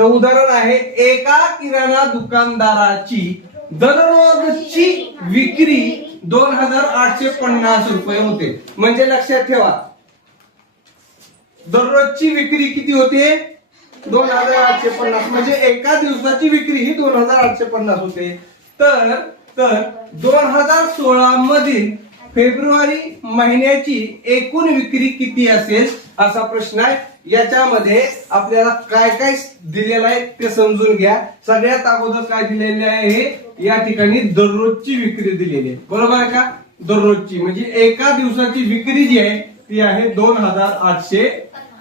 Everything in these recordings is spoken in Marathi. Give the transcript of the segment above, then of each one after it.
तर उदाहरण आहे एका किराणा दुकानदाराची दररोजची विक्री दोन हजार आठशे पन्नास रुपये होते म्हणजे लक्षात ठेवा दररोजची विक्री किती होते दोन हजार आठशे पन्नास म्हणजे एका दिवसाची विक्री ही दोन हजार आठशे पन्नास होते तर तर दोन हजार सोळा मधील फेब्रुवारी महिन्याची एकूण विक्री किती असेल असा प्रश्न आहे याच्यामध्ये आपल्याला काय काय दिलेलं आहे ते समजून घ्या सगळ्यात अगोदर काय दिलेले आहे हे या ठिकाणी दररोजची विक्री दिलेली आहे बरोबर आहे का दररोजची म्हणजे एका दिवसाची विक्री जी आहे ती आहे दोन हजार आठशे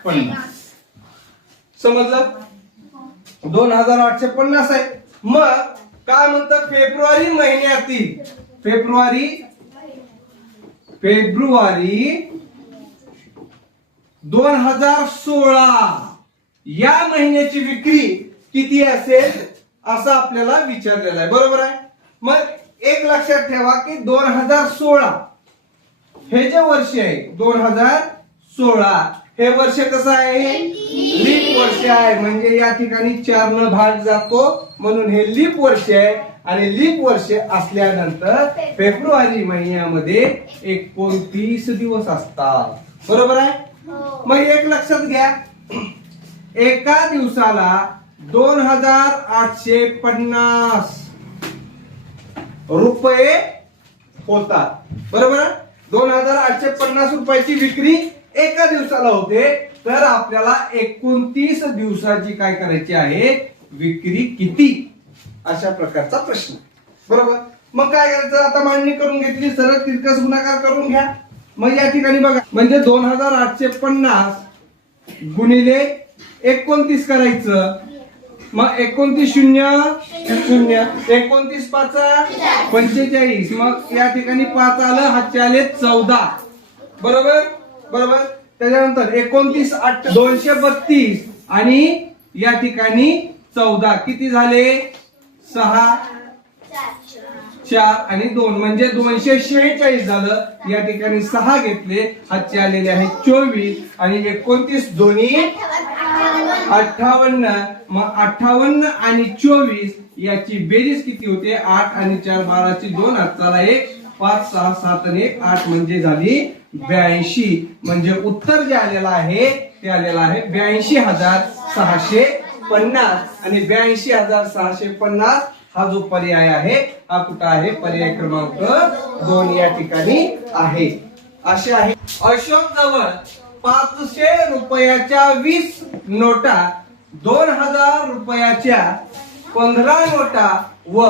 पन्नास समजलं दोन हजार आठशे पन्नास आहे मग काय म्हणतात फेब्रुवारी महिन्यातील फेब्रुवारी फेब्रुवारी दोन हजार सोळा या महिन्याची विक्री किती असेल असं आपल्याला विचारलेलं आहे बरोबर आहे मग एक लक्षात ठेवा की दोन हजार सोळा हे जे वर्ष आहे दोन हजार सोळा हे वर्ष कसं आहे लीप वर्ष आहे म्हणजे या ठिकाणी चार न भाग जातो म्हणून हे लीप वर्ष आहे आणि लीप वर्ष असल्यानंतर फेब्रुवारी महिन्यामध्ये एकोणतीस दिवस असतात बरोबर आहे हो. मग एक लक्षात घ्या एका दिवसाला दोन हजार आठशे पन्नास रुपये होतात बरोबर दोन हजार आठशे पन्नास रुपयाची विक्री एका दिवसाला होते तर आपल्याला एकोणतीस दिवसाची काय करायची आहे विक्री किती अशा प्रकारचा प्रश्न बरोबर मग काय करायचं आता मांडणी करून घेतली सरळ तिरकस गुणाकार करून घ्या मग या ठिकाणी बघा म्हणजे दोन हजार आठशे पन्नास गुणिले एकोणतीस करायचं मग एकोणतीस शून्य शून्य एकोणतीस पाच पंचेचाळीस मग या ठिकाणी पाच आलं हातचे आले चौदा बरोबर बरोबर त्याच्यानंतर एकोणतीस आठ दोनशे बत्तीस आणि या ठिकाणी चौदा किती झाले सहा चार आणि दोन म्हणजे दोनशे शेहेचाळीस झालं या ठिकाणी सहा घेतले हातचे आलेले आहेत चोवीस आणि एकोणतीस दोन्ही अठ्ठावन्न मग अठ्ठावन्न आणि चोवीस याची बेरीज किती होते आठ आणि चार बाराची दोन हाताला एक पाच सहा सात आणि एक आठ म्हणजे झाली ब्याऐंशी म्हणजे उत्तर जे आलेलं आहे ते आलेलं आहे ब्याऐंशी हजार सहाशे पन्नास आणि ब्याऐंशी हजार सहाशे पन्नास हा जो पर्याय आहे हा कुठं आहे पर्याय क्रमांक दोन या ठिकाणी आहे असे आहे अशोक जवळ पाचशे रुपयाच्या वीस नोटा दोन हजार रुपयाच्या पंधरा नोटा व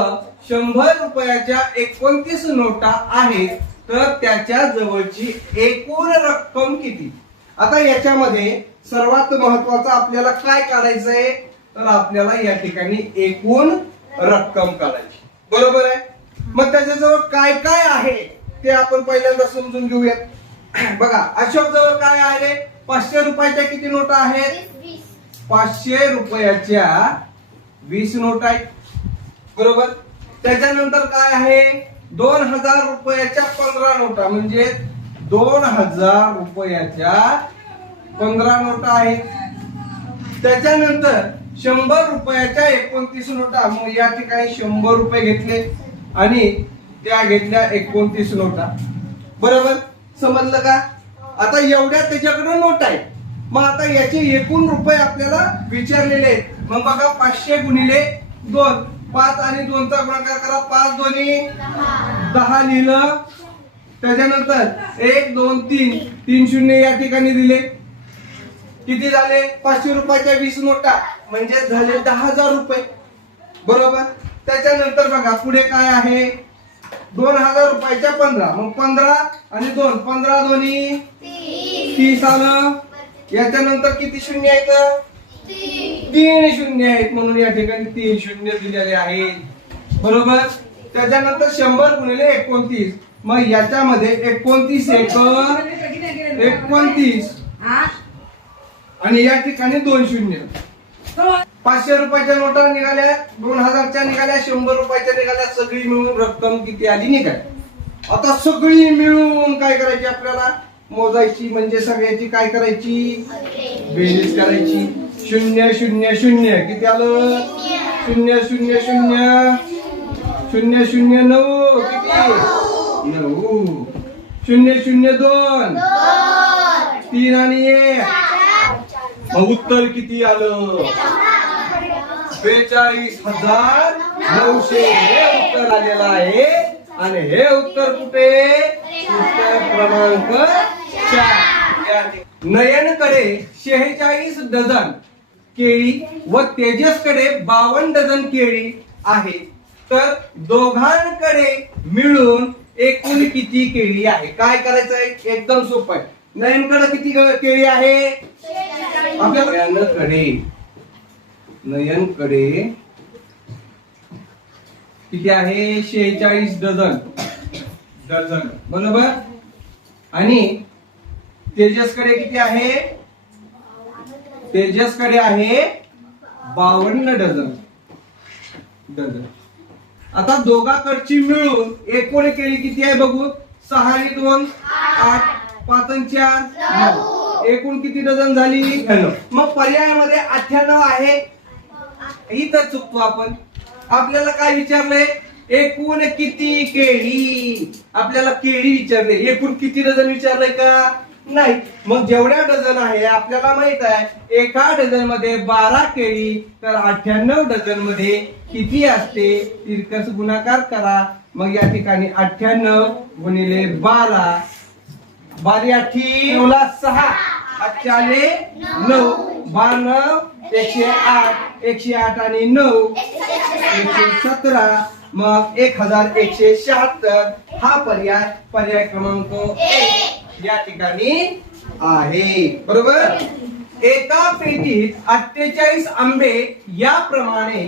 शंभर रुपयाच्या एकोणतीस नोटा आहेत तर त्याच्या जवळची एकूण रक्कम किती आता याच्यामध्ये सर्वात महत्वाचं आपल्याला काय काढायचं आहे तर आपल्याला या ठिकाणी एकूण रक्कम काढायची बरोबर आहे मग त्याच्याजवळ काय काय आहे ते आपण पहिल्यांदा समजून घेऊयात बघा अशोक जवळ काय आहे पाचशे रुपयाच्या किती नोटा आहेत पाचशे रुपयाच्या वीस नोट आहेत बरोबर त्याच्यानंतर काय आहे दोन हजार रुपयाच्या पंधरा नोटा म्हणजे दोन हजार रुपयाच्या पंधरा नोटा आहेत त्याच्यानंतर शंभर रुपयाच्या एकोणतीस नोटा मग या ठिकाणी शंभर रुपये घेतले आणि त्या घेतल्या एकोणतीस नोटा बरोबर समजलं का आता एवढ्या त्याच्याकडे नोट आहे मग आता याचे एकूण रुपये आपल्याला विचारलेले आहेत मग बघा पाचशे गुणिले दोन पाच आणि दोनचा गुणाकार करा पाच दोन्ही दहा लिहिलं त्याच्यानंतर एक दोन तीन तीन शून्य या ठिकाणी दिले किती झाले पाचशे रुपयाच्या वीस नोटा म्हणजे झाले दहा हजार रुपये बरोबर त्याच्यानंतर बघा पुढे काय आहे दोन हजार रुपयाच्या पंधरा मग पंधरा आणि दोन पंधरा दोन्ही तीस आलं याच्यानंतर किती शून्य आहेत तीन शून्य आहेत म्हणून या ठिकाणी तीन शून्य दिलेले आहेत बरोबर त्याच्यानंतर शंभर गुणिले एकोणतीस मग याच्यामध्ये एकोणतीस एक एकोणतीस आणि या ठिकाणी दोन शून्य पाचशे रुपयाच्या नोटा निघाल्या दोन हजारच्या निघाल्या शंभर रुपयाच्या निघाल्या सगळी मिळून रक्कम किती आली निघाली आता सगळी मिळून काय करायची आपल्याला मोजायची म्हणजे सगळ्याची काय करायची बेरीज करायची शून्य शून्य शून्य किती आलं शून्य शून्य शून्य शून्य शून्य नऊ किती नऊ शून्य शून्य दोन तीन आणि एक उत्तर किती आलं बेचाळीस हजार नऊशे हे उत्तर आलेलं आहे आणि हे उत्तर कुठे उत्तर क्रमांक चार नयनकडे शेहेचाळीस डझन केळी व तेजसकडे बावन डझन केळी आहे तर दोघांकडे मिळून एकूण किती केळी आहे काय करायचं एकदम सोपं आहे नयनकडे किती केळी आहे आपल्याकडे नयनकडे किती आहे शेहेचाळीस डझन डझन बरोबर आणि तेजसकडे किती आहे तेजसकडे आहे बावन्न डझन डझन आता दोघाकडची मिळून एकोणी केळी किती आहे बघू सहा दोन आठ पाच चार एकूण किती डझन झाली मग पर्यायामध्ये अठ्ठ्याण्णव आहे ही तर चुकतो आपण आपल्याला काय विचारलंय एकूण किती केळी आपल्याला केळी विचारले एकूण किती डझन विचारलंय का नाही मग जेवढ्या डझन आहे आपल्याला माहित आहे एका डझन मध्ये बारा केळी तर अठ्याण्णव डझन मध्ये किती असते तिरकस गुणाकार करा मग या ठिकाणी अठ्ठ्याण्णव गुणिले बारा बारी आठी नऊला सहा आठच्याने नऊ बार एकशे आठ एकशे आठ आणि नऊ एकशे सतरा मग एक हजार एकशे शहात्तर हा पर्याय पर्याय क्रमांक एक या ठिकाणी आहे बरोबर एका पेटीत अठ्ठेचाळीस आंबे याप्रमाणे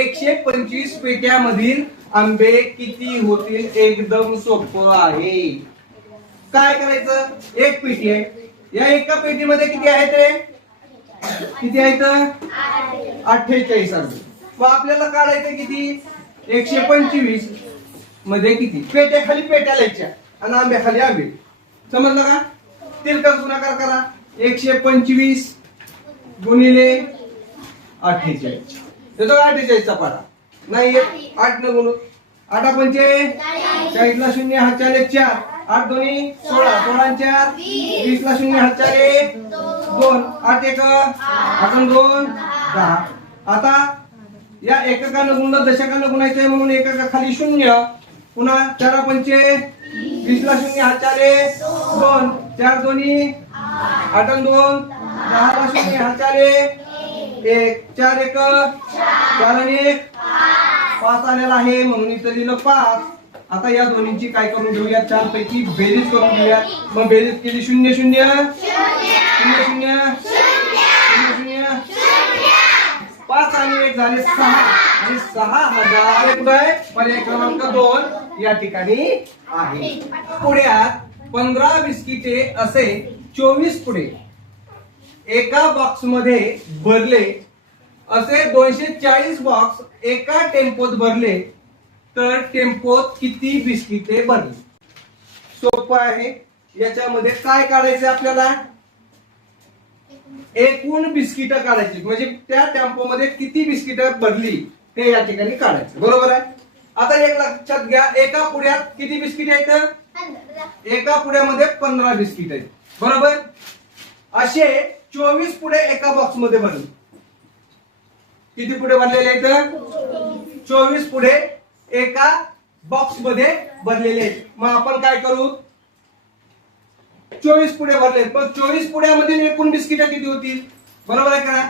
एकशे पंचवीस पेट्यामधील आंबे किती होतील एकदम सोपं आहे काय करायचं एक पेटी आहे या एका पेटीमध्ये किती आहे ते किती तर अठ्ठेचाळीस आहे व आपल्याला काढायचं किती एकशे पंचवीस मध्ये किती खाली पेट्या लिहायच्या आणि आंब्याखाली आंबे समजलं का तिरका गुणाकार करा एकशे पंचवीस गुणिले अठ्ठेचाळीस येतो अठ्ठेचाळीसचा पारा नाही आठ न गुण आठ पंचे चाळीसला शून्य हा चालेल चार आठ दोन्ही सोळा सोळा चार वीस ला शून्य चार एक दोन आठ एक अजून दोन दहा आता या एककानं गुण दशकानं गुणायचंय म्हणून एकका खाली शून्य पुन्हा चारा पंचे वीस ला शून्य हात चार एक दोन चार दोन्ही आठ दोन दहा ला शून्य हात चार एक एक चार एक चार आणि एक पाच आलेला आहे म्हणून इथं लिहिलं पाच आता या दोन्हीची काय करून घेऊया चार पैकी बेरीज करून घेऊया मग बेरीज केली शून्य शून्य शून्य शून्य शून्य शून्य पाच आणि एक झाले सहा आणि सहा हजार कुठे पर्याय क्रमांक दोन या ठिकाणी आहे पुण्यात पंधरा बिस्किटे असे चोवीस पुढे एका बॉक्स मध्ये भरले असे दोनशे चाळीस बॉक्स एका टेम्पोत भरले तर टेम्पोत किती बिस्किटे बनली सोपं आहे याच्यामध्ये काय काढायचं आपल्याला एकूण बिस्किट काढायची म्हणजे त्या टेम्पो मध्ये किती बिस्किट बनली ते या ठिकाणी काढायचं बरोबर आहे आता एक लक्षात घ्या एका पुढ्यात किती बिस्किट आहेत एका पुढ्यामध्ये पंधरा बिस्किट आहेत बरोबर असे चोवीस पुढे एका बॉक्स मध्ये बनले किती पुढे बनलेले आहेत चोवीस पुढे एका बॉक्स मध्ये भरलेले मग आपण काय करू चोवीस पुढे भरले मग चोवीस पुढ्यामध्ये एकूण बिस्किट किती होतील बरोबर आहे का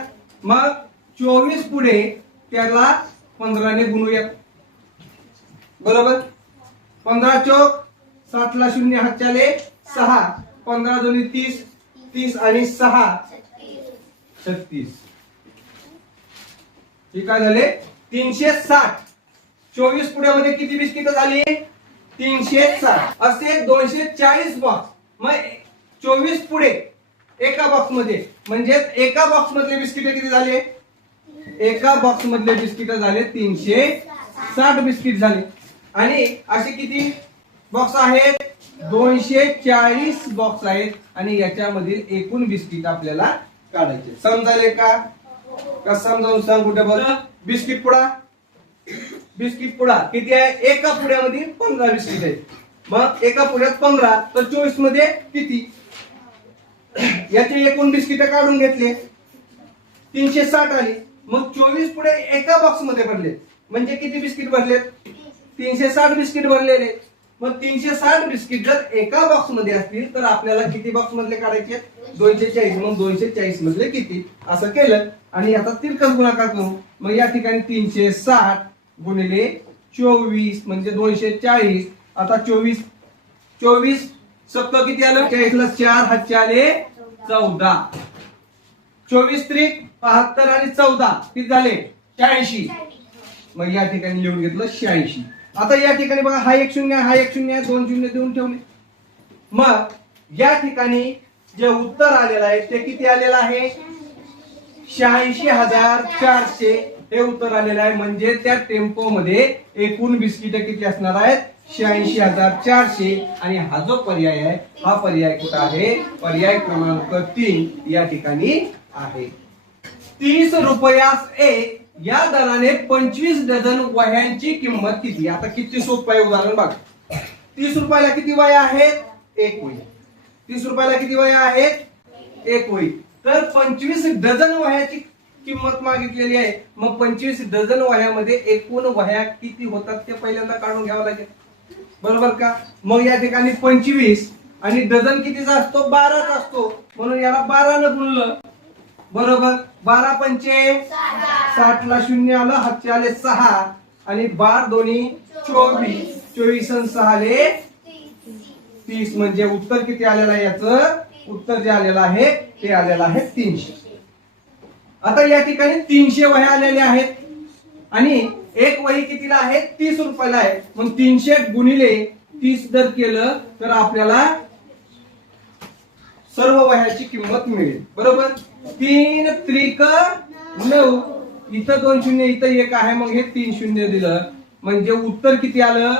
मग चोवीस पुढे त्याला पंधराने गुणूया बरोबर पंधरा चौक सातला शून्य हातच्याले सहा पंधरा दोन्ही तीस तीस आणि सहा छत्तीस हे काय झाले तीनशे साठ चोवीस पुढ्यामध्ये किती बिस्किट झाली तीनशे साठ असे दोनशे चाळीस बॉक्स मग चोवीस पुढे एका बॉक्स म्हणजे एका बॉक्स मधले बिस्किट किती झाले एका बॉक्स मधले बिस्किट झाले तीनशे साठ बिस्किट झाले आणि असे किती बॉक्स आहेत दोनशे चाळीस बॉक्स आहेत आणि याच्यामधील एकूण बिस्किट आपल्याला काढायचे समजाले का समजावून सांग कुठे बघ बिस्किट पुडा बिस्किट पुडा किती आहे एका पुड्यामध्ये पंधरा बिस्किट आहे मग एका पुड्यात पंधरा तर चोवीस मध्ये किती याचे एकूण बिस्किट काढून घेतले तीनशे साठ आली मग चोवीस पुढे एका बॉक्स मध्ये भरले म्हणजे किती बिस्किट भरलेत तीनशे साठ बिस्किट भरलेले मग तीनशे साठ बिस्किट जर एका बॉक्स मध्ये असतील तर आपल्याला किती बॉक्स मधले काढायचे दोनशे चाळीस मग दोनशे चाळीस मधले किती असं केलं आणि आता तिरकस गुणाकार करू मग या ठिकाणी तीनशे साठ गुणिले चोवीस म्हणजे दोनशे चाळीस आता चोवीस चोवीस सप्त किती आलं चाळीसला चार हातचे चौदा चोवीस त्री बहात्तर आणि चौदा किती झाले शहाऐंशी मग या ठिकाणी लिहून घेतलं शहाऐंशी आता या ठिकाणी बघा हा एक शून्य हा एक शून्य दोन शून्य देऊन ठेवले मग या ठिकाणी जे उत्तर आलेलं आहे ते किती आलेलं आहे शहाऐंशी हजार चारशे हे उत्तर आलेलं आहे म्हणजे त्या टेम्पो मध्ये एकूण बिस्किट किती असणार आहेत शहाऐंशी हजार चारशे आणि हा जो पर्याय आहे हा पर्याय कुठं आहे पर्याय क्रमांक तीन या ठिकाणी आहे तीस रुपया एक या दराने पंचवीस डझन वह्यांची किंमत किती आता किती सोपं आहे उदाहरण बघ तीस रुपयाला किती वया आहेत एक वही तीस रुपयाला किती वया आहेत एक होईल तर पंचवीस डझन वह्याची किंमत मागितलेली आहे मग पंचवीस डझन वह्यामध्ये एकूण वह्या किती होतात ते पहिल्यांदा काढून घ्यावं लागेल बरोबर का मग या ठिकाणी पंचवीस आणि डझन कितीचा असतो बाराच असतो म्हणून याला बारानं गुणलं बरोबर बारा पंचे साठ ला शून्य आलं हातचे आले सहा आणि बार दोन्ही चोवीस चोवीस सहाले तीस म्हणजे उत्तर किती आलेलं आहे याचं उत्तर जे आलेलं आहे ते आलेलं आहे तीनशे आता या ठिकाणी तीनशे वह्या आलेल्या आहेत आणि एक वही कितीला आहे तीस रुपयाला आहे मग तीनशे गुणिले तीस जर केलं तर आपल्याला सर्व वह्याची किंमत मिळेल बरोबर तीन त्रिक नऊ इथं दोन शून्य इथं एक आहे मग हे तीन शून्य दिलं म्हणजे उत्तर किती आलं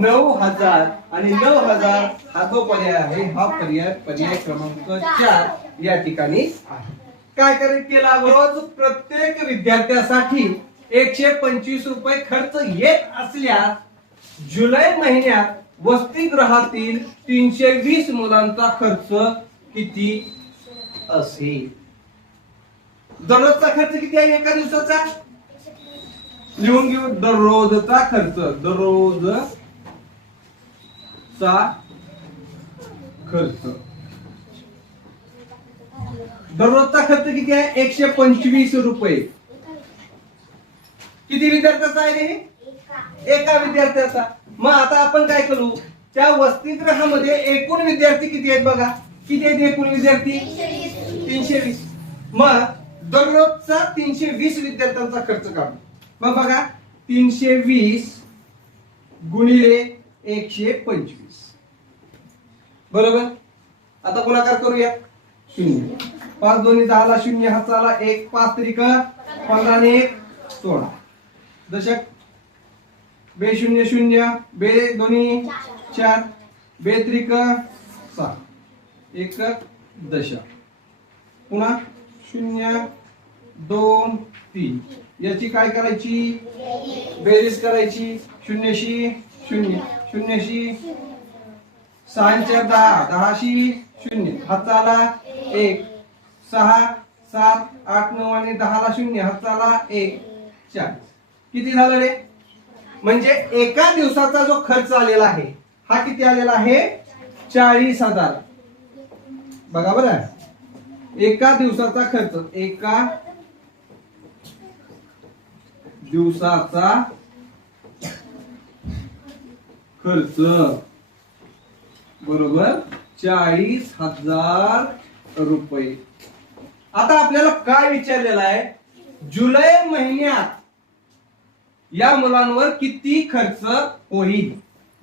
नऊ हजार आणि नऊ हजार हा जो पर्याय आहे हा पर्याय पर्याय क्रमांक चार या ठिकाणी आहे काय करेल केला रोज प्रत्येक विद्यार्थ्यासाठी एकशे पंचवीस रुपये खर्च येत असल्यास जुलै महिन्यात वसतिगृहातील तीनशे वीस मुलांचा खर्च किती असेल दररोजचा खर्च किती आहे एका दिवसाचा लिहून घेऊ दररोजचा खर्च दररोज चा खर्च दररोजचा खर्च किती आहे एकशे पंचवीस रुपये किती विद्यार्थ्याचा आहे रे एका विद्यार्थ्याचा मग आता आपण काय करू त्या वस्तीग्रहामध्ये एकूण विद्यार्थी किती आहेत बघा किती आहेत एकूण विद्यार्थी तीनशे वीस मग दररोजचा तीनशे वीस विद्यार्थ्यांचा खर्च काढू मग बघा तीनशे वीस गुणिले एकशे पंचवीस बरोबर आता गुणाकार करूया शून्य पाच दोन्ही ला शून्य हात चाला एक पाच त्रिक पंधरा आणि एक सोळा दशक बे शून्य शून्य बे दोन्ही चार बे त्रिक सात एक दशक पुन्हा शून्य दोन तीन याची काय करायची बेरीज करायची शून्यशी शून्य शून्यशी सहाच्या दहा दहाशी शून्य हात एक सहा सात आठ नऊ आणि दहाला शून्य हाताला एक चाळीस किती झालं रे म्हणजे एका दिवसाचा जो खर्च आलेला आहे हा किती आलेला आहे चाळीस हजार बघा बरं एका दिवसाचा खर्च एका दिवसाचा खर्च बरोबर चाळीस हजार रुपये आता आपल्याला काय विचारलेलं आहे जुलै महिन्यात या मुलांवर किती खर्च होईल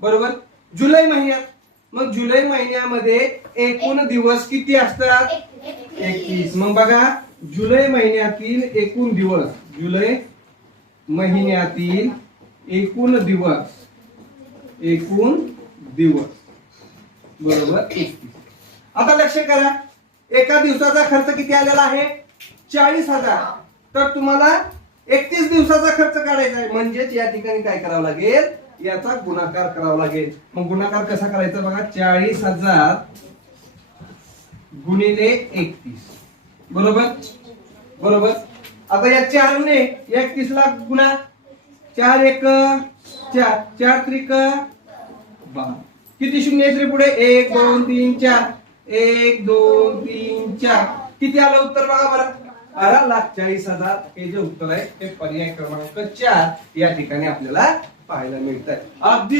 बरोबर जुलै महिन्यात मग जुलै महिन्यामध्ये एकूण दिवस किती असतात एकतीस मग बघा जुलै महिन्यातील एकूण दिवस जुलै महिन्यातील एकूण दिवस एकूण दिवस बरोबर एकतीस आता लक्ष करा एका दिवसाचा खर्च किती आलेला आहे चाळीस हजार तर तुम्हाला एकतीस दिवसाचा खर्च काढायचा आहे म्हणजेच या ठिकाणी काय करावं लागेल याचा गुणाकार करावा लागेल मग गुणाकार कसा करायचा बघा चाळीस हजार गुणिले एकतीस बरोबर बरोबर आता या चारने एकतीस लाख गुणा चार एक चार चार त्रिक बा किती शून्य पुढे एक दोन तीन चार एक दोन तीन चार किती आलं उत्तर बघा बरं बारा लाख चाळीस हजार हे जे उत्तर आहे ते पर्याय क्रमांक चार या ठिकाणी आपल्याला पाहायला मिळत आहे अगदी